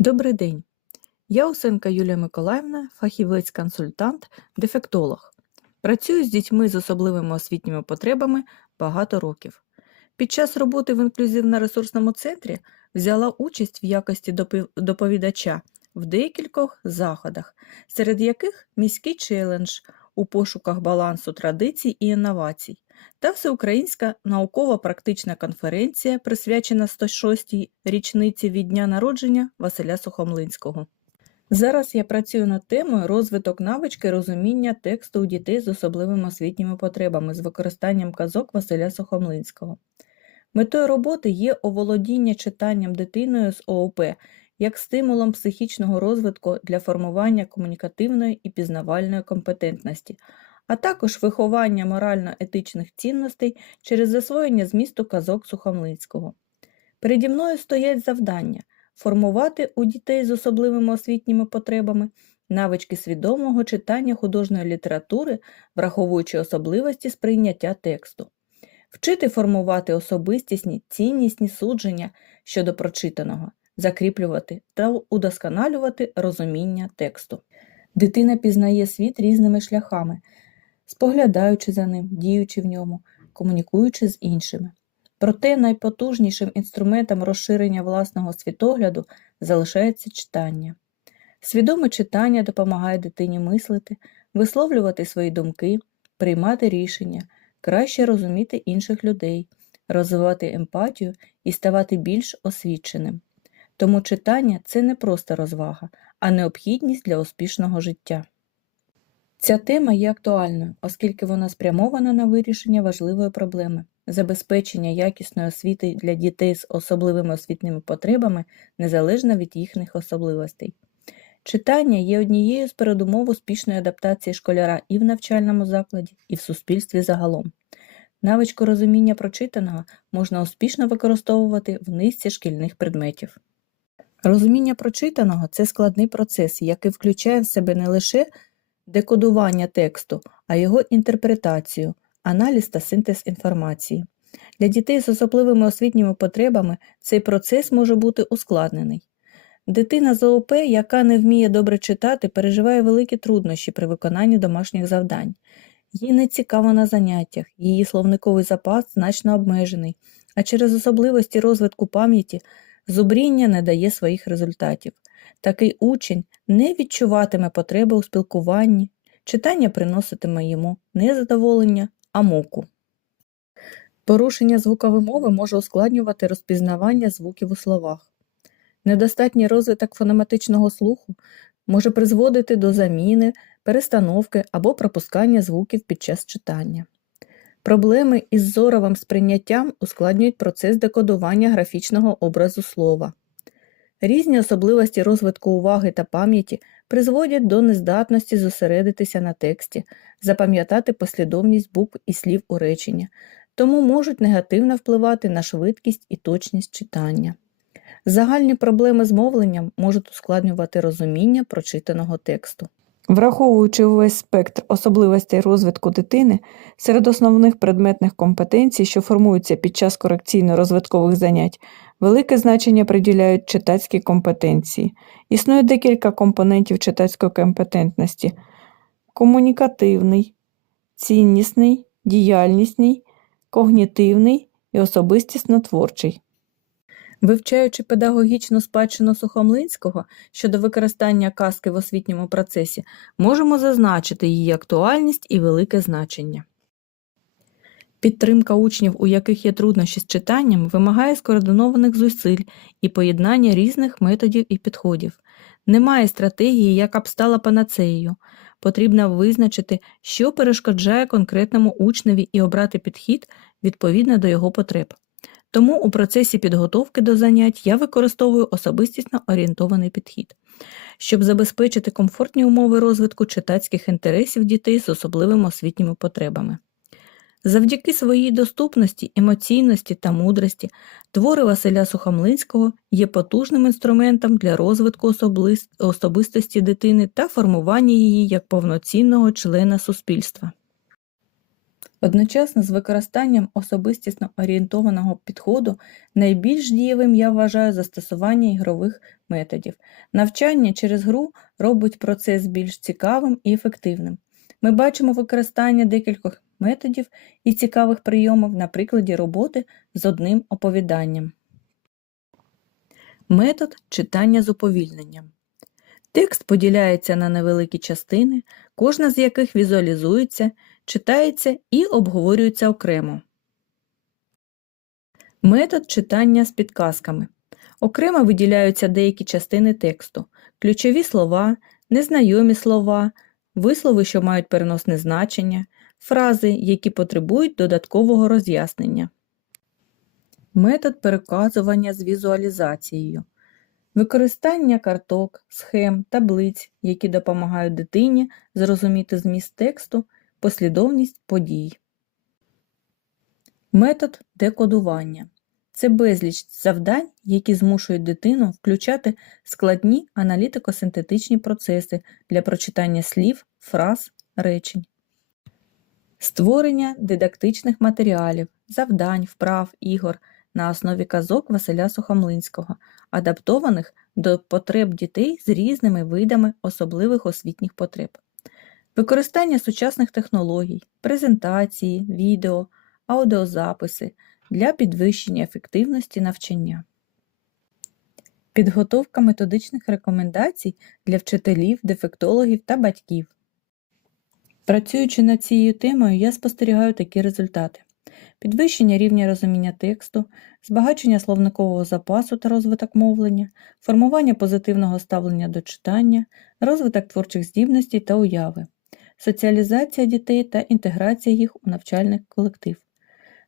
Добрий день. Я Усенка Юлія Миколаївна, фахівець-консультант, дефектолог. Працюю з дітьми з особливими освітніми потребами багато років. Під час роботи в інклюзивно-ресурсному центрі взяла участь в якості доповідача в декількох заходах, серед яких міський челендж у пошуках балансу традицій і інновацій та всеукраїнська науково-практична конференція, присвячена 106-й річниці від дня народження Василя Сухомлинського. Зараз я працюю над темою розвиток навички розуміння тексту у дітей з особливими освітніми потребами з використанням казок Василя Сухомлинського. Метою роботи є оволодіння читанням дитиною з ООП як стимулом психічного розвитку для формування комунікативної і пізнавальної компетентності, а також виховання морально-етичних цінностей через засвоєння змісту казок Сухомлинського. Переді мною стоять завдання формувати у дітей з особливими освітніми потребами навички свідомого читання художньої літератури, враховуючи особливості сприйняття тексту, вчити формувати особистісні, ціннісні судження щодо прочитаного, закріплювати та удосконалювати розуміння тексту. Дитина пізнає світ різними шляхами, споглядаючи за ним, діючи в ньому, комунікуючи з іншими. Проте найпотужнішим інструментом розширення власного світогляду залишається читання. Свідоме читання допомагає дитині мислити, висловлювати свої думки, приймати рішення, краще розуміти інших людей, розвивати емпатію і ставати більш освіченим. Тому читання це не просто розвага, а необхідність для успішного життя. Ця тема є актуальною, оскільки вона спрямована на вирішення важливої проблеми забезпечення якісної освіти для дітей з особливими освітніми потребами незалежно від їхніх особливостей. Читання є однією з передумов успішної адаптації школяра і в навчальному закладі, і в суспільстві загалом. Навичку розуміння прочитаного можна успішно використовувати в низці шкільних предметів. Розуміння прочитаного це складний процес, який включає в себе не лише декодування тексту, а його інтерпретацію, аналіз та синтез інформації. Для дітей з особливими освітніми потребами цей процес може бути ускладнений. Дитина з ООП, яка не вміє добре читати, переживає великі труднощі при виконанні домашніх завдань. Їй не цікаво на заняттях, її словниковий запас значно обмежений, а через особливості розвитку пам'яті зубріння не дає своїх результатів. Такий учень не відчуватиме потреби у спілкуванні, читання приноситиме йому не задоволення, а муку. Порушення звукової мови може ускладнювати розпізнавання звуків у словах. Недостатній розвиток фонематичного слуху може призводити до заміни, перестановки або пропускання звуків під час читання. Проблеми із зоровим сприйняттям ускладнюють процес декодування графічного образу слова. Різні особливості розвитку уваги та пам'яті призводять до нездатності зосередитися на тексті, запам'ятати послідовність букв і слів у речення, тому можуть негативно впливати на швидкість і точність читання. Загальні проблеми з мовленням можуть ускладнювати розуміння прочитаного тексту. Враховуючи увесь спектр особливостей розвитку дитини, серед основних предметних компетенцій, що формуються під час корекційно-розвиткових занять, велике значення приділяють читацькій компетенції. Існує декілька компонентів читацької компетентності: комунікативний, ціннісний, діяльнісний, когнітивний і особистісно-творчий. Вивчаючи педагогічну спадщину Сухомлинського щодо використання казки в освітньому процесі, можемо зазначити її актуальність і велике значення. Підтримка учнів, у яких є труднощі з читанням, вимагає скоординованих зусиль і поєднання різних методів і підходів. Немає стратегії, яка б стала панацеєю. Потрібно визначити, що перешкоджає конкретному учневі і обрати підхід відповідно до його потреб. Тому у процесі підготовки до занять я використовую особистісно орієнтований підхід, щоб забезпечити комфортні умови розвитку читацьких інтересів дітей з особливими освітніми потребами. Завдяки своїй доступності, емоційності та мудрості твори Василя Сухомлинського є потужним інструментом для розвитку особистості дитини та формування її як повноцінного члена суспільства. Одночасно з використанням особистісно орієнтованого підходу найбільш дієвим я вважаю застосування ігрових методів. Навчання через гру робить процес більш цікавим і ефективним. Ми бачимо використання декількох методів і цікавих прийомів на прикладі роботи з одним оповіданням. Метод читання з уповільненням. Текст поділяється на невеликі частини, кожна з яких візуалізується, читається і обговорюється окремо. Метод читання з підказками. Окремо виділяються деякі частини тексту, ключові слова, незнайомі слова, вислови, що мають переносне значення, фрази, які потребують додаткового роз'яснення. Метод переказування з візуалізацією. Використання карток, схем, таблиць, які допомагають дитині зрозуміти зміст тексту, послідовність подій. Метод декодування. Це безліч завдань, які змушують дитину включати складні аналітико-синтетичні процеси для прочитання слів, фраз, речень. Створення дидактичних матеріалів, завдань, вправ, ігор на основі казок Василя Сухомлинського, адаптованих до потреб дітей з різними видами особливих освітніх потреб. Використання сучасних технологій, презентації, відео, аудіозаписи для підвищення ефективності навчання. Підготовка методичних рекомендацій для вчителів, дефектологів та батьків. Працюючи над цією темою, я спостерігаю такі результати: підвищення рівня розуміння тексту, збагачення словникового запасу та розвиток мовлення, формування позитивного ставлення до читання, розвиток творчих здібностей та уяви, соціалізація дітей та інтеграція їх у навчальний колектив.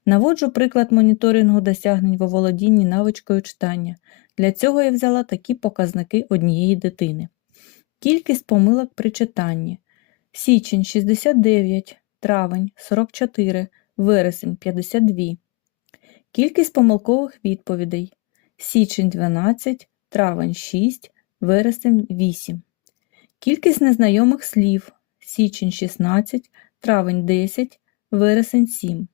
Наводжу приклад моніторингу досягнень в оволодінні навичкою читання. Для цього я взяла такі показники однієї дитини. Кількість помилок при читанні. Січень 69, травень 44, вересень 52. Кількість помилкових відповідей. Січень 12, травень 6, вересень 8. Кількість незнайомих слів. Січень 16, травень 10, вересень 7.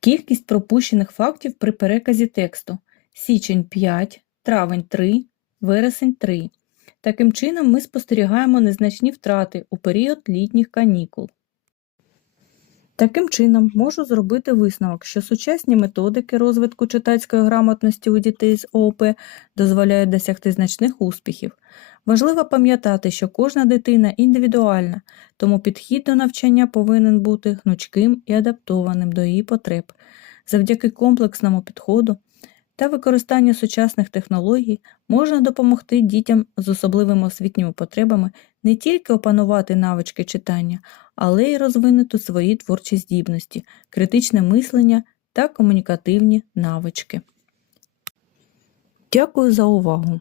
Кількість пропущених фактів при переказі тексту. Січень 5, травень 3, вересень 3. Таким чином, ми спостерігаємо незначні втрати у період літніх канікул. Таким чином, можу зробити висновок, що сучасні методики розвитку читацької грамотності у дітей з ООП дозволяють досягти значних успіхів. Важливо пам'ятати, що кожна дитина індивідуальна, тому підхід до навчання повинен бути гнучким і адаптованим до її потреб. Завдяки комплексному підходу та використання сучасних технологій можна допомогти дітям з особливими освітніми потребами не тільки опанувати навички читання, але й розвинути свої творчі здібності, критичне мислення та комунікативні навички. Дякую за увагу!